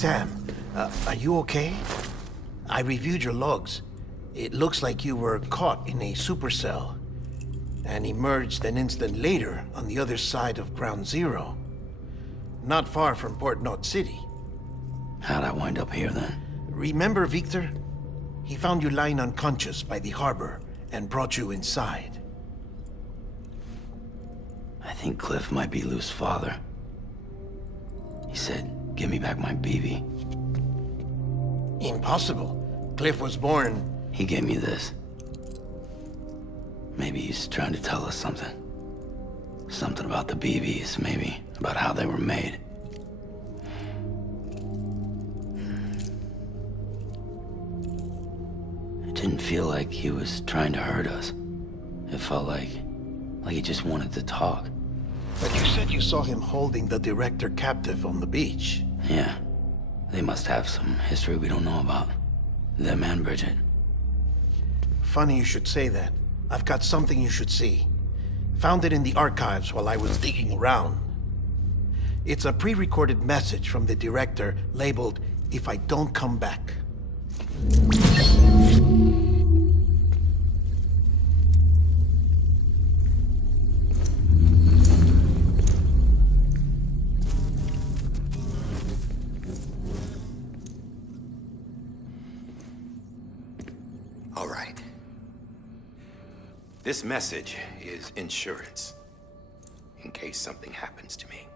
Sam, are you okay? I reviewed your logs. It looks like you were caught in a supercell and emerged an instant later on the other side of Ground Zero. Not far from Port Knot City. How'd I wind up here then? Remember Victor? He found you lying unconscious by the harbor and brought you inside. I think Cliff might be Lou's father. He said, give me back my BB. Impossible. Cliff was born... He gave me this. Maybe he's trying to tell us something. Something about the BBs, maybe. About how they were made. It didn't feel like he was trying to hurt us. It felt like he just wanted to talk. But you said you saw him holding the director captive on the beach. Yeah. They must have some history we don't know about. Them and Bridget. Funny you should say that. I've got something you should see. Found it in the archives while I was digging around. It's a pre-recorded message from the director labeled, "If I don't come back." All right. This message is insurance, in case something happens to me.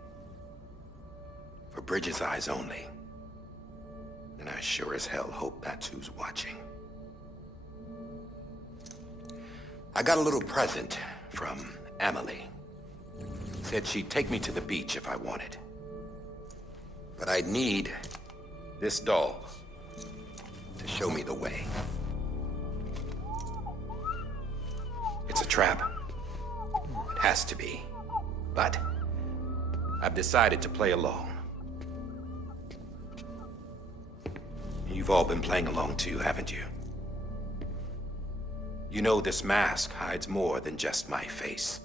For Bridget's eyes only. And I sure as hell hope that's who's watching. I got a little present from Emily. Said she'd take me to the beach if I wanted. But I'd need this doll to show me the way. It's a trap. It has to be. But I've decided to play along. You've all been playing along too, haven't you? You know this mask hides more than just my face.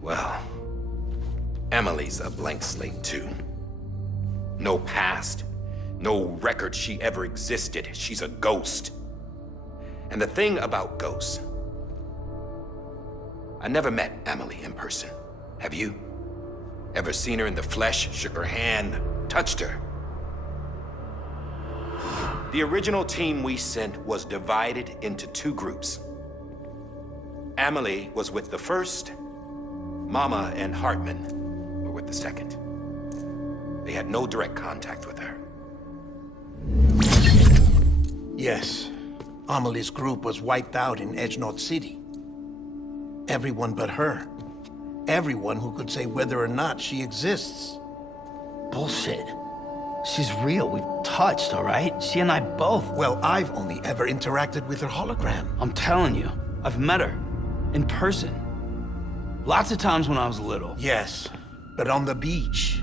Well, Emily's a blank slate too. No past. No record she ever existed. She's a ghost. And the thing about ghosts, I never met Emily in person. Have you? Ever seen her in the flesh, shook her hand, touched her? The original team we sent was divided into two groups. Emily was with the first. Mama and Hartman were with the second. They had no direct contact with her. Yes. Amelie's group was wiped out in Edge Knot City. Everyone but her. Everyone who could say whether or not she exists. Bullshit. She's real. We've touched, all right? She and I both. Well, I've only ever interacted with her hologram. I'm telling you, I've met her. In person. Lots of times when I was little. Yes, but on the beach.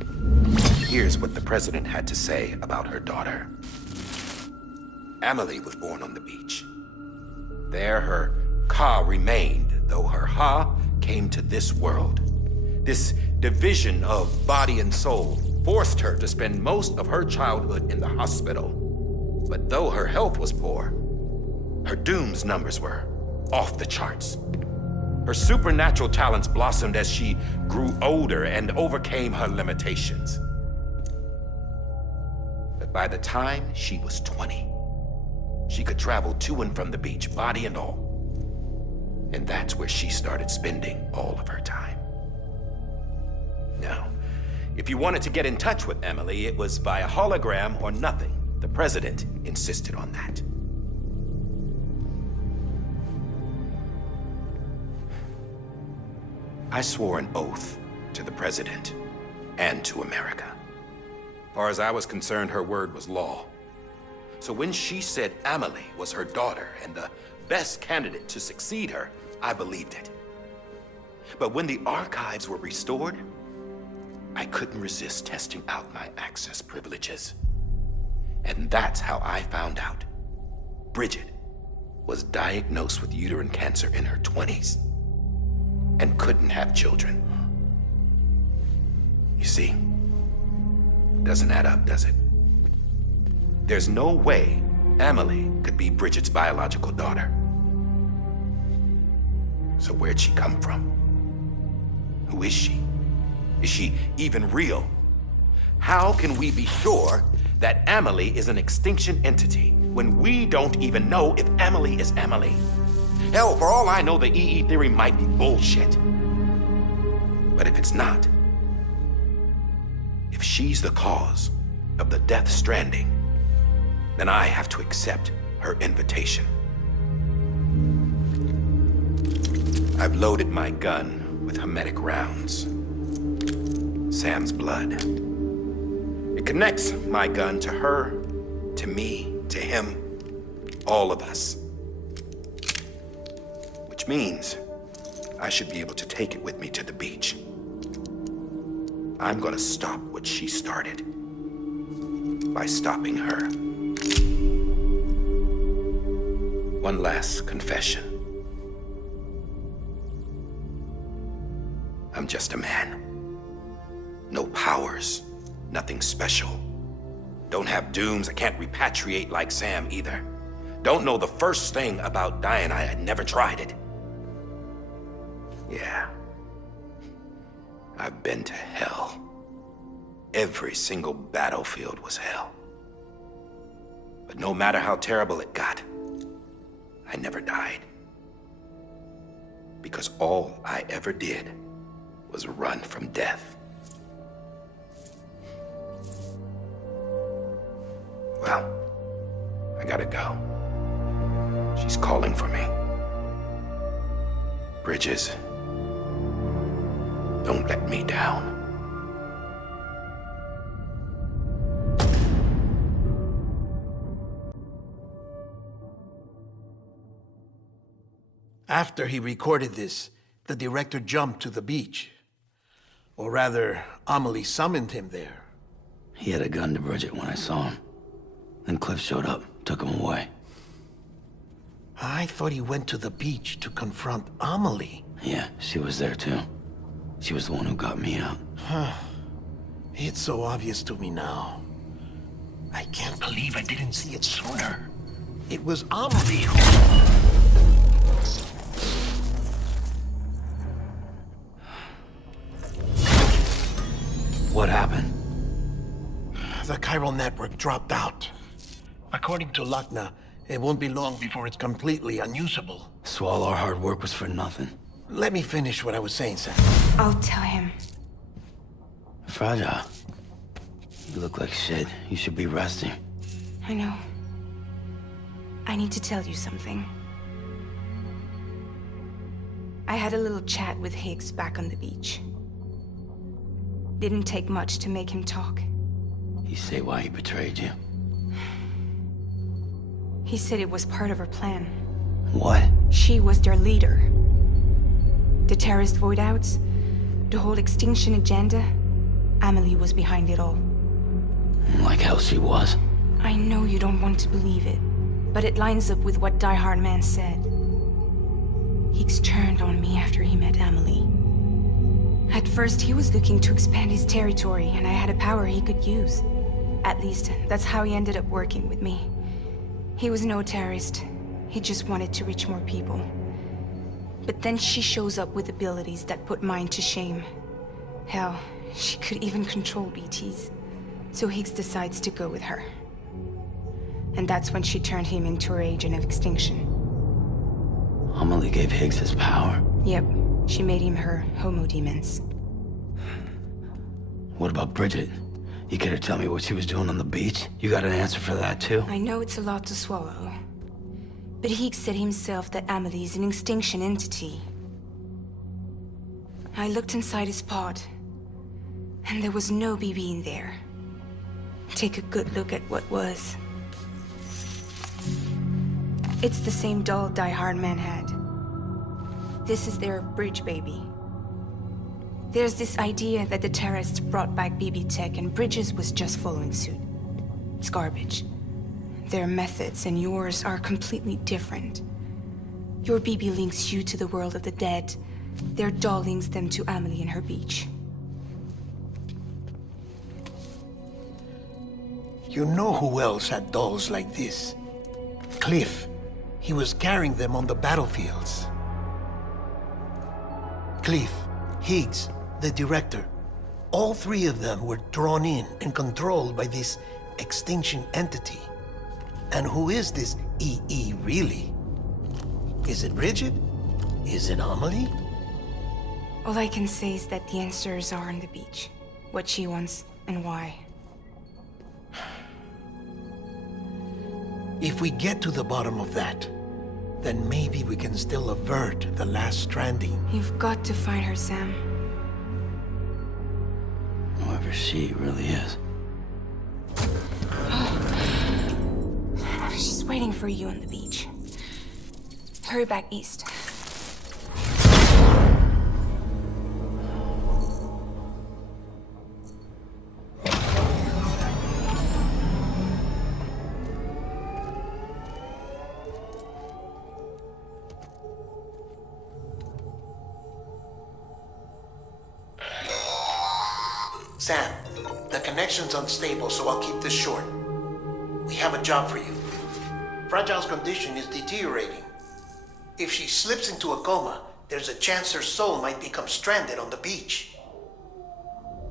Here's what the president had to say about her daughter. Emily was born on the beach. There her Ka remained, though her Ha came to this world. This division of body and soul forced her to spend most of her childhood in the hospital. But though her health was poor, her Doom's numbers were off the charts. Her supernatural talents blossomed as she grew older and overcame her limitations. But by the time she was 20, she could travel to and from the beach, body and all. And that's where she started spending all of her time. Now, if you wanted to get in touch with Emily, it was via hologram or nothing. The president insisted on that. I swore an oath to the president and to America. As far as I was concerned, her word was law. So when she said Emily was her daughter and the best candidate to succeed her, I believed it. But when the archives were restored, I couldn't resist testing out my access privileges. And that's how I found out Bridget was diagnosed with uterine cancer in her 20s. and couldn't have children. You see, doesn't add up, does it? There's no way Amelie could be Bridget's biological daughter. So where'd she come from? Who is she? Is she even real? How can we be sure that Amelie is an extinction entity when we don't even know if Amelie is Amelie? Hell, for all I know, the EE theory might be bullshit. But if it's not, if she's the cause of the death stranding, then I have to accept her invitation. I've loaded my gun with hermetic rounds. Sam's blood. It connects my gun to her, to me, to him, all of us. Which means I should be able to take it with me to the beach. I'm gonna stop what she started by stopping her. One last confession. I'm just a man. No powers, nothing special. Don't have dooms, I can't repatriate like Sam either. Don't know the first thing about dying, I had never tried it. Yeah. I've been to hell. Every single battlefield was hell. But no matter how terrible it got, I never died. Because all I ever did was run from death. Well, I gotta go. She's calling for me. Bridges, don't let me down. After he recorded this, the director jumped to the beach. Or rather, Amelie summoned him there. He had a gun to Bridget when I saw him. Then Cliff showed up, took him away. I thought he went to the beach to confront Amelie. Yeah, she was there too. She was the one who got me out. It's so obvious to me now. I can't believe I didn't see it sooner. It was Amelie who... What happened? The chiral network dropped out. According to Lakna, it won't be long before it's completely unusable. So all our hard work was for nothing. Let me finish what I was saying, Sam. I'll tell him. Fragile. You look like shit. You should be resting. I know. I need to tell you something. I had a little chat with Higgs back on the beach. Didn't take much to make him talk. You say why he betrayed you? He said it was part of her plan. What? She was their leader. The terrorist voidouts, the whole extinction agenda, Amelie was behind it all. Like hell she was. I know you don't want to believe it, but it lines up with what Die Hard Man said. Higgs turned on me after he met Amelie. At first, he was looking to expand his territory, and I had a power he could use. At least, that's how he ended up working with me. He was no terrorist. He just wanted to reach more people. But then she shows up with abilities that put mine to shame. Hell, she could even control BTs. So Higgs decides to go with her. And that's when she turned him into her agent of extinction. Amelie gave Higgs his power. Yep, she made him her Homo Demens. What about Bridget? You care to tell me what she was doing on the beach? You got an answer for that too? I know it's a lot to swallow. But Higgs said himself that Amelie is an extinction entity. I looked inside his pod, and there was no BB in there. Take a good look at what was. It's the same doll Die Hard Man had. This is their bridge baby. There's this idea that the terrorists brought back BB tech and Bridges was just following suit. It's garbage. Their methods and yours are completely different. Your BB links you to the world of the dead, Their doll links them to Amelie and her beach. You know who else had dolls like this? Cliff. He was carrying them on the battlefields. Cliff, Higgs, the director. All three of them were drawn in and controlled by this extinction entity. And who is this EE really? Is it Bridget? Is it Amelie? All I can say is that the answers are on the beach. What she wants and why. If we get to the bottom of that, then maybe we can still avert the last stranding. You've got to find her, Sam. Whoever she really is. She's waiting for you on the beach. Hurry back east. Sam, the connection's unstable, so I'll keep this short. We have a job for you. Fragile's condition is deteriorating. If she slips into a coma, there's a chance her soul might become stranded on the beach.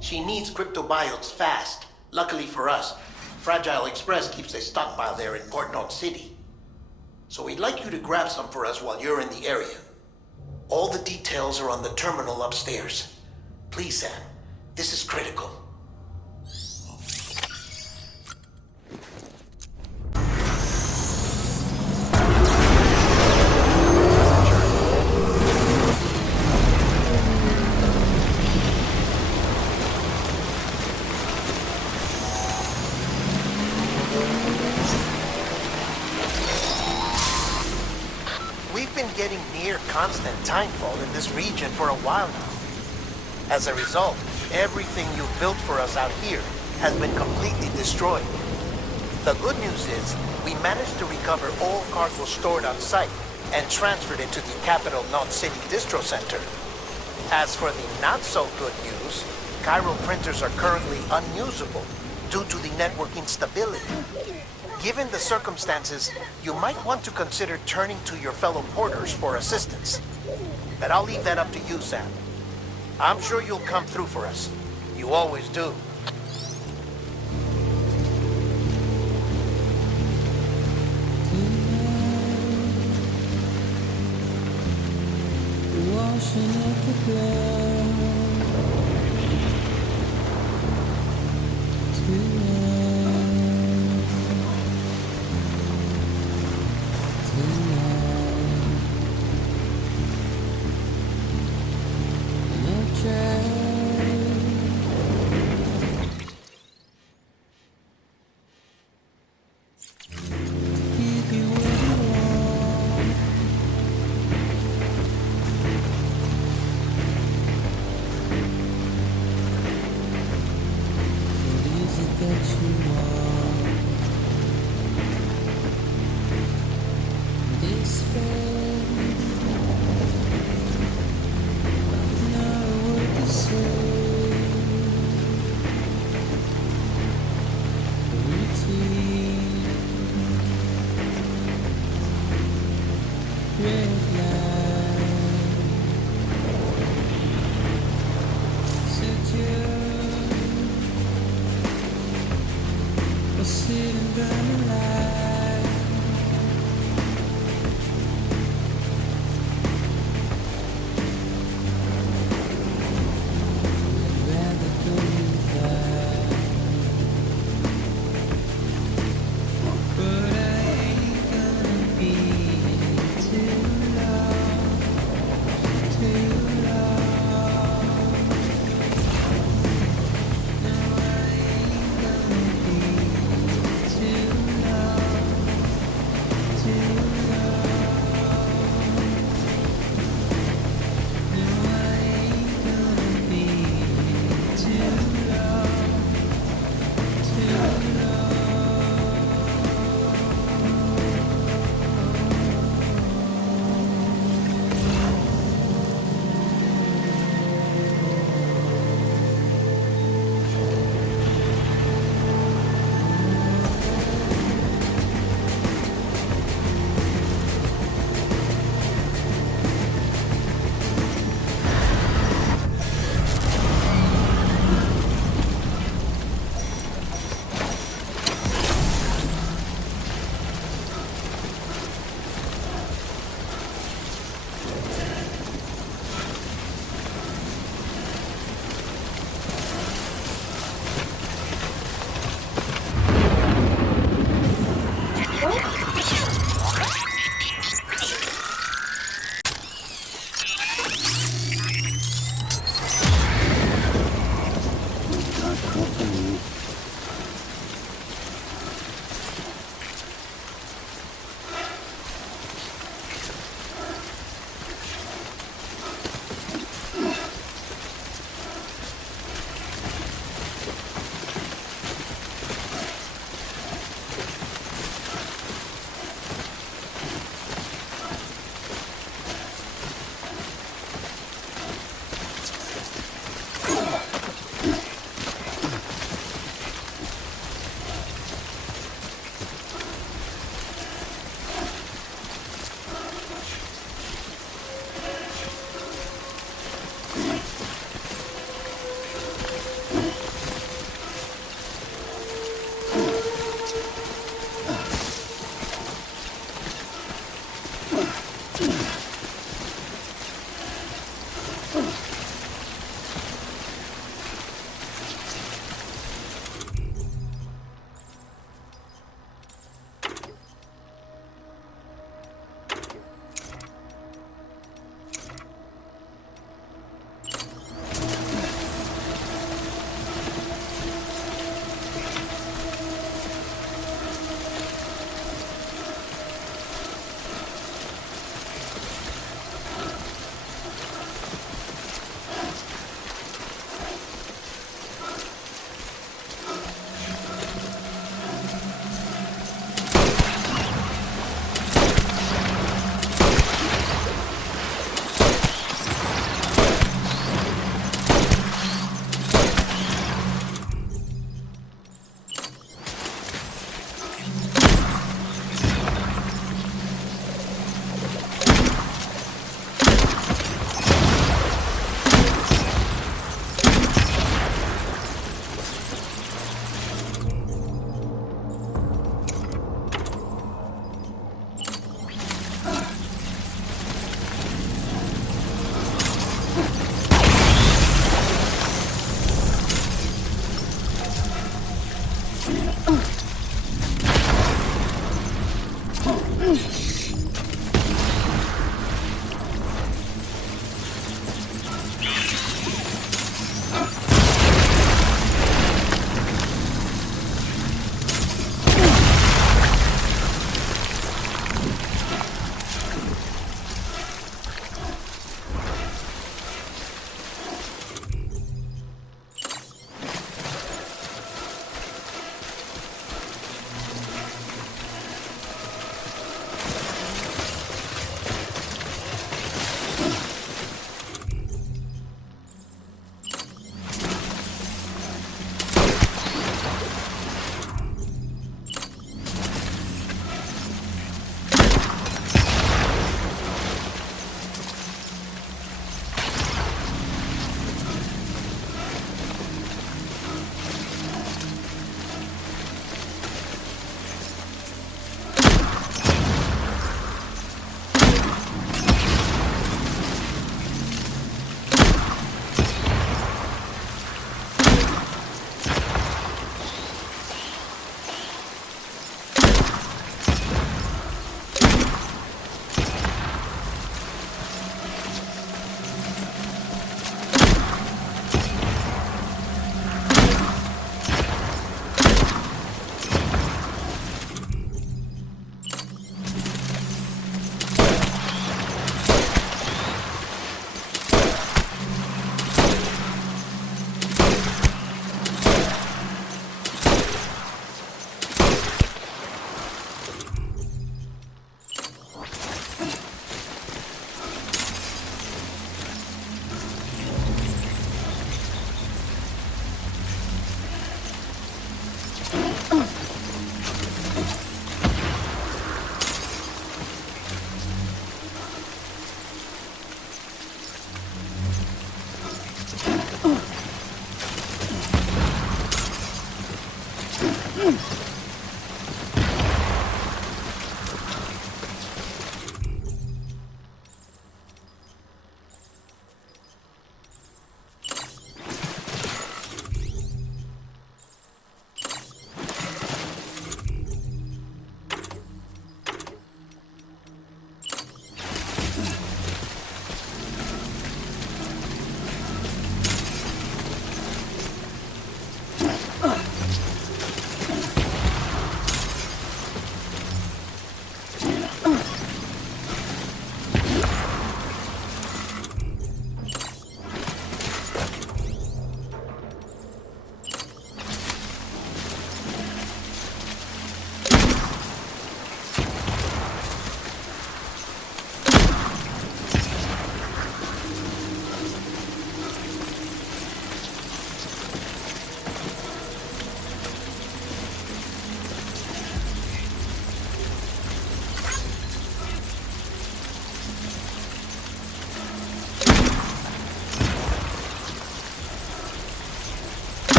She needs cryptobiotes fast. Luckily for us, Fragile Express keeps a stockpile there in Port Knot City. So we'd like you to grab some for us while you're in the area. All the details are on the terminal upstairs. Please, Sam, this is critical. We've been getting near constant timefall in this region for a while now. As a result, everything you've built for us out here has been completely destroyed. The good news is, we managed to recover all cargo stored on site and transferred it to the capital Knot City Distro Center. As for the not-so-good news, Chiral printers are currently unusable due to the network instability. Given the circumstances, you might want to consider turning to your fellow porters for assistance. But I'll leave that up to you, Sam. I'm sure you'll come through for us. You always do. Washing up the ground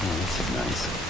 Oh, this is nice.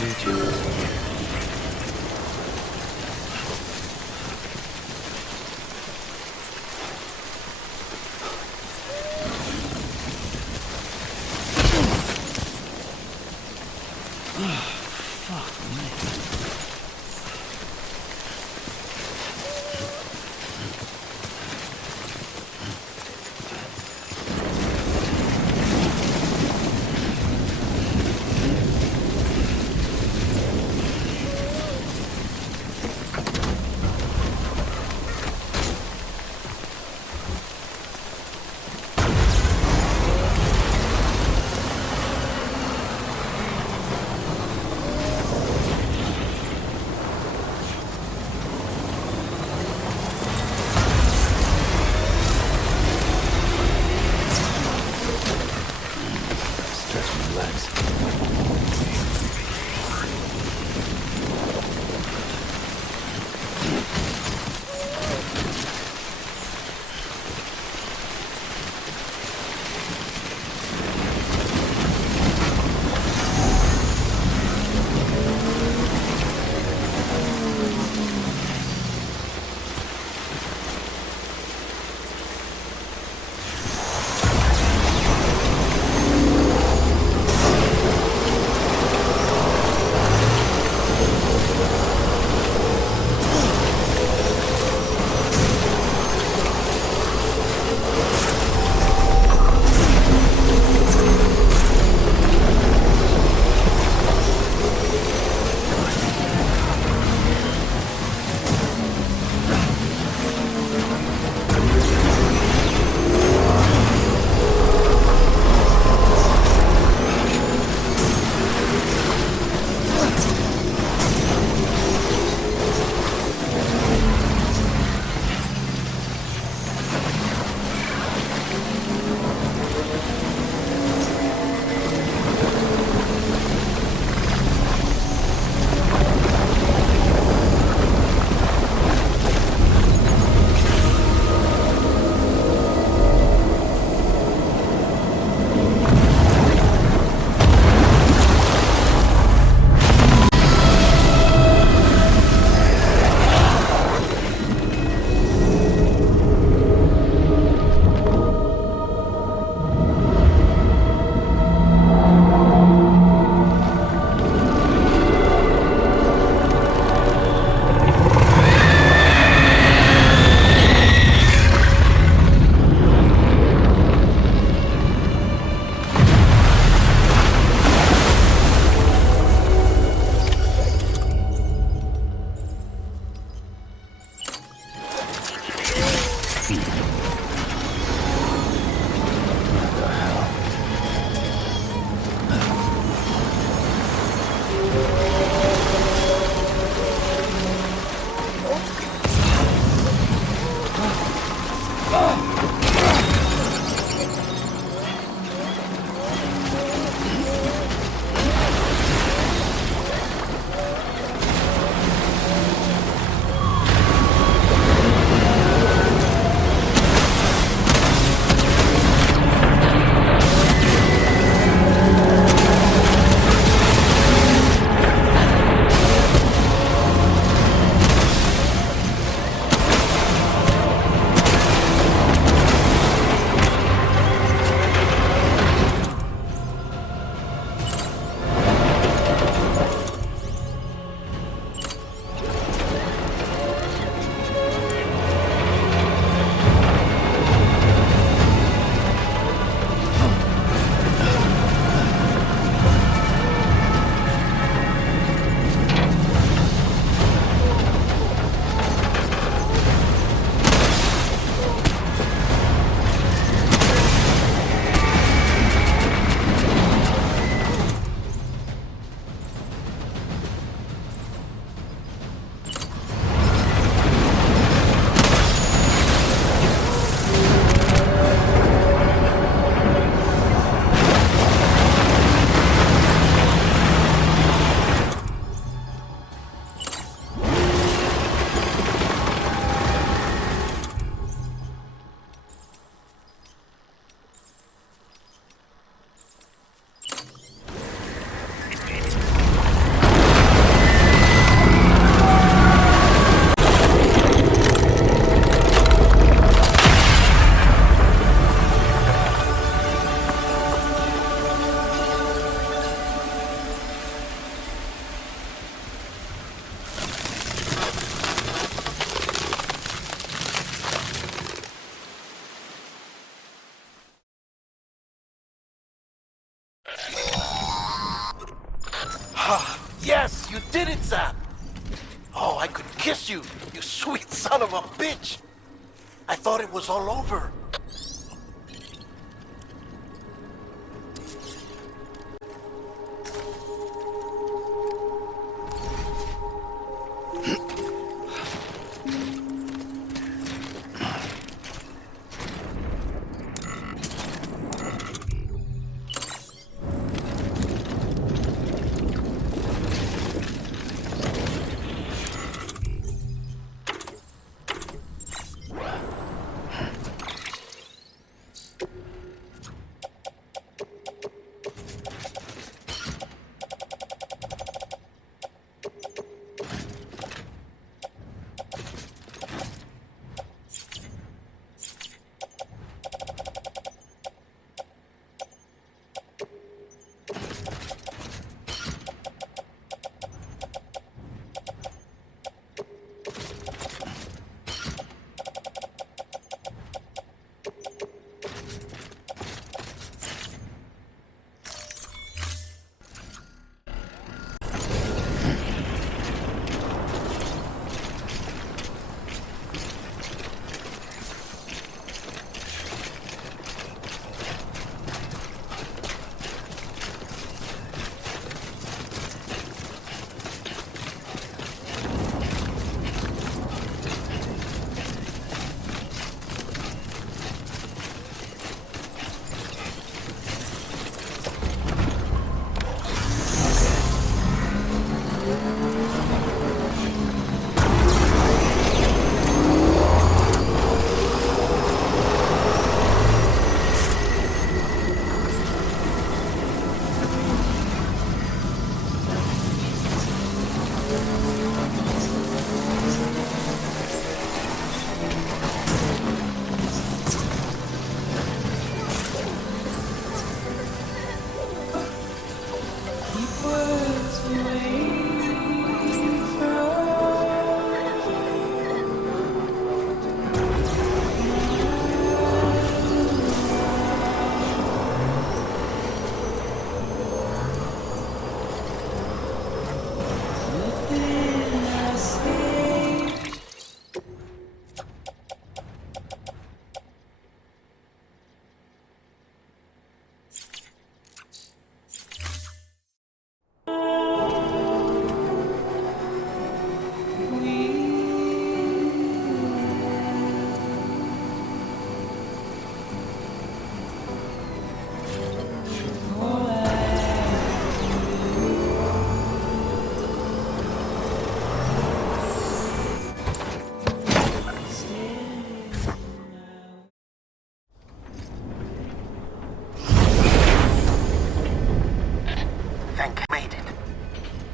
meet you. Stretch my legs. Yes, you did it, Zap! Oh, I could kiss you, you sweet son of a bitch! I thought it was all over.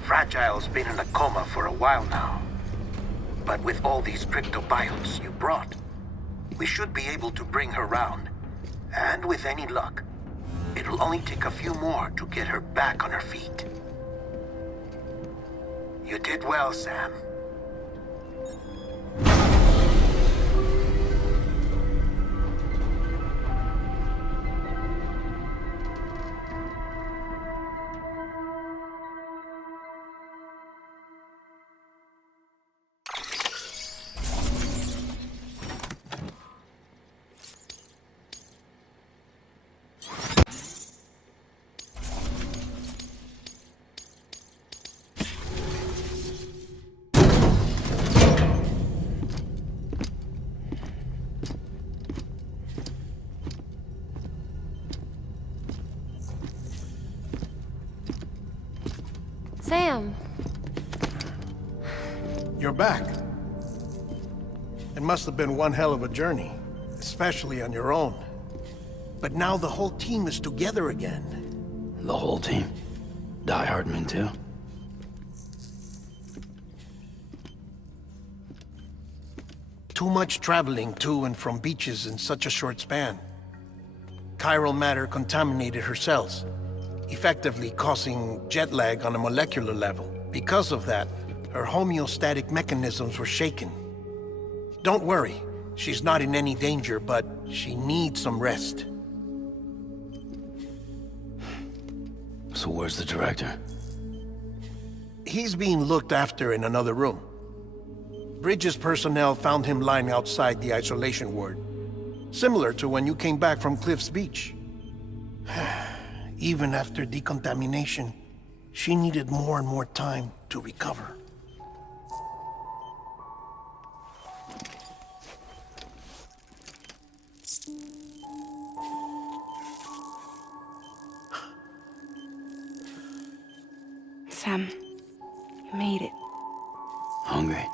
Fragile's been in a coma for a while now. But with all these cryptobiotes you brought, we should be able to bring her round. And with any luck, it'll only take a few more to get her back on her feet. You did well, Sam. Sam. You're back. It must have been one hell of a journey, especially on your own. But now the whole team is together again. The whole team? Die Hardman too? Too much traveling to and from beaches in such a short span. Chiral matter contaminated her cells, effectively causing jet lag on a molecular level. Because of that, her homeostatic mechanisms were shaken. Don't worry, she's not in any danger, but she needs some rest. So where's the director? He's being looked after in another room. Bridges personnel found him lying outside the isolation ward. Similar to when you came back from Cliff's Beach. Even after decontamination, she needed more and more time to recover. Sam, you made it. Hungry?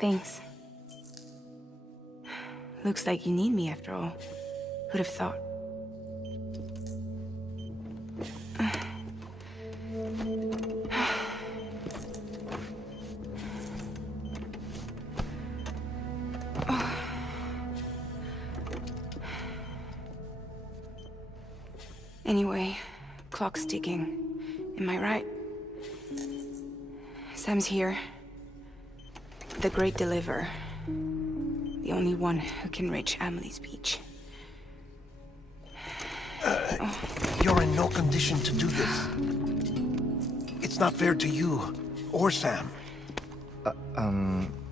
Thanks. Looks like you need me after all. Who'd have thought? Anyway, clock's ticking. Am I right? Sam's here. The Great Deliverer. The only one who can reach Amelie's beach. You're in no condition to do this. It's not fair to you or Sam.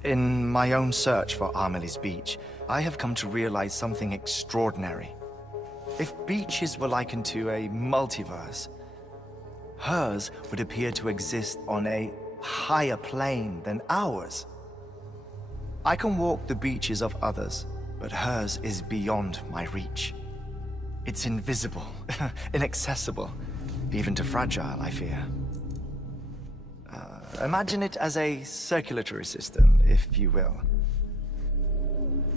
In my own search for Amelie's beach, I have come to realize something extraordinary. If beaches were likened to a multiverse, hers would appear to exist on a higher plane than ours. I can walk the beaches of others, but hers is beyond my reach. It's invisible, inaccessible, even to fragile, I fear. Imagine it as a circulatory system, if you will.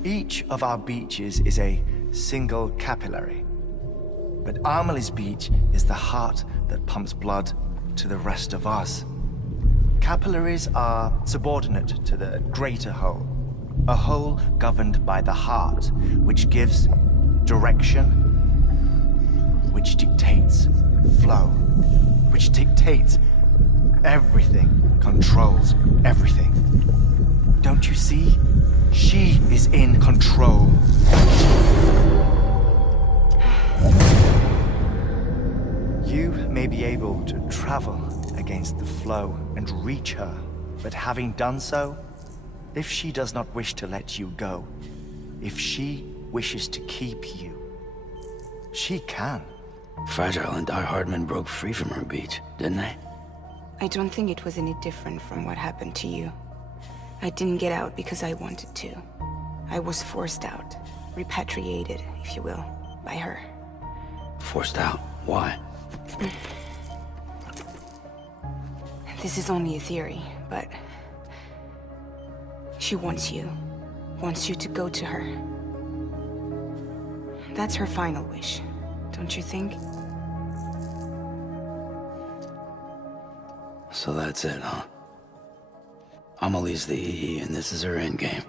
Each of our beaches is a single capillary. But Amelie's beach is the heart that pumps blood to the rest of us. Capillaries are subordinate to the greater whole. A whole governed by the heart, which gives direction, which dictates flow, which dictates everything, controls everything. Don't you see? She is in control. You may be able to travel against the flow and reach her, but having done so, if she does not wish to let you go, if she wishes to keep you, she can. Fragile and Die Hardman broke free from her beach, didn't they? I don't think it was any different from what happened to you. I didn't get out because I wanted to. I was forced out. Repatriated, if you will, by her. Forced out? Why? This is only a theory, but... she wants you. Wants you to go to her. That's her final wish, don't you think? So that's it, huh? Amelie's the EE, and this is her endgame.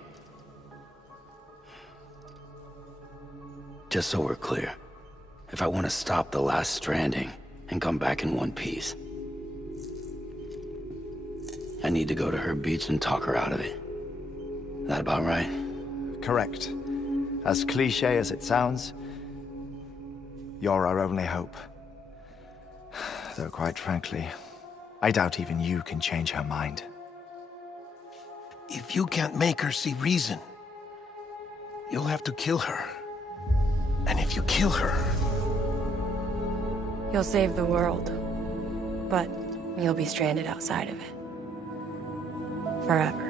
Just so we're clear, if I want to stop the last Stranding and come back in one piece, I need to go to her beach and talk her out of it. That about right? Correct. As cliché as it sounds, you're our only hope. Though quite frankly, I doubt even you can change her mind. If you can't make her see reason, you'll have to kill her. And if you kill her... You'll save the world, but you'll be stranded outside of it. Forever.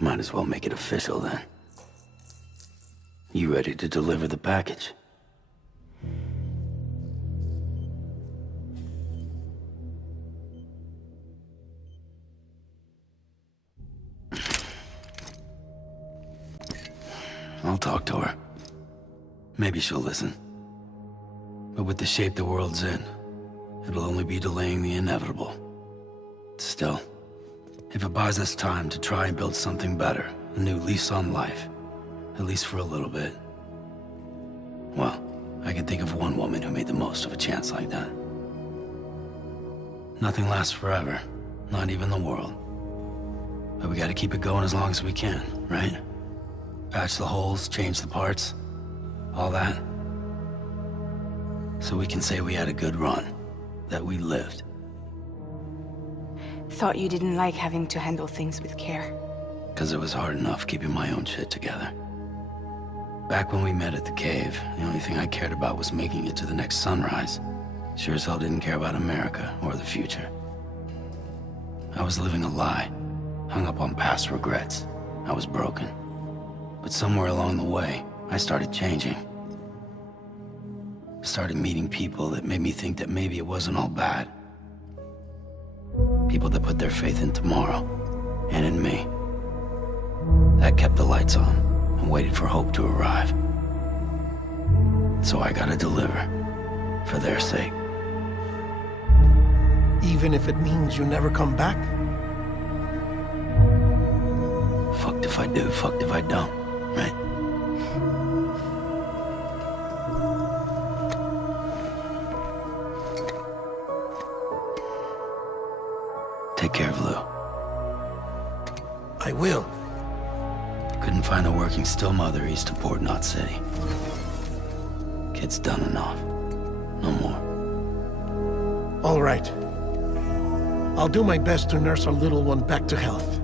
Might as well make it official then. You ready to deliver the package? I'll talk to her. Maybe she'll listen. But with the shape the world's in, it'll only be delaying the inevitable. Still, if it buys us time to try and build something better, a new lease on life, at least for a little bit, well, I can think of one woman who made the most of a chance like that. Nothing lasts forever, not even the world. But we gotta keep it going as long as we can, right? Patch the holes, change the parts, all that. So we can say we had a good run, that we lived. Thought you didn't like having to handle things with care. 'Cause it was hard enough keeping my own shit together. Back when we met at the cave, the only thing I cared about was making it to the next sunrise. Sure as hell didn't care about America or the future. I was living a lie, hung up on past regrets. I was broken. But somewhere along the way, I started changing. Started meeting people that made me think that maybe it wasn't all bad. People that put their faith in tomorrow, and in me. That kept the lights on, and waited for hope to arrive. So I gotta deliver, for their sake. Even if it means you never come back? Fucked if I do, fucked if I don't, right? Take care of Lou. I will. Couldn't find a working still mother east of Port Knot City. Kid's done enough. No more. All right. I'll do my best to nurse our little one back to health.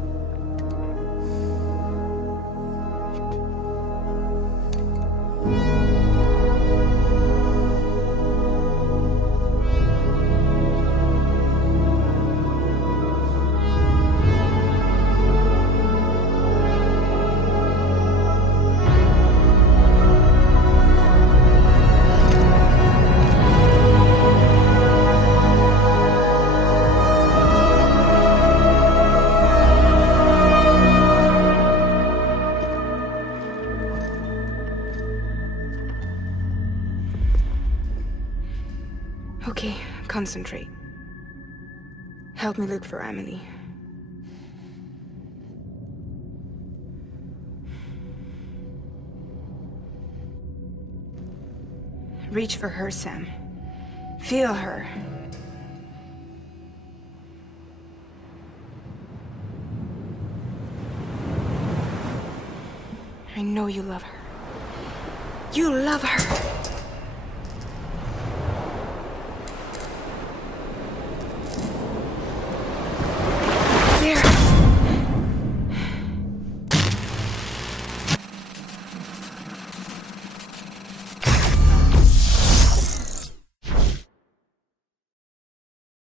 Okay, concentrate. Help me look for Emily. Reach for her, Sam. Feel her. I know you love her. You love her!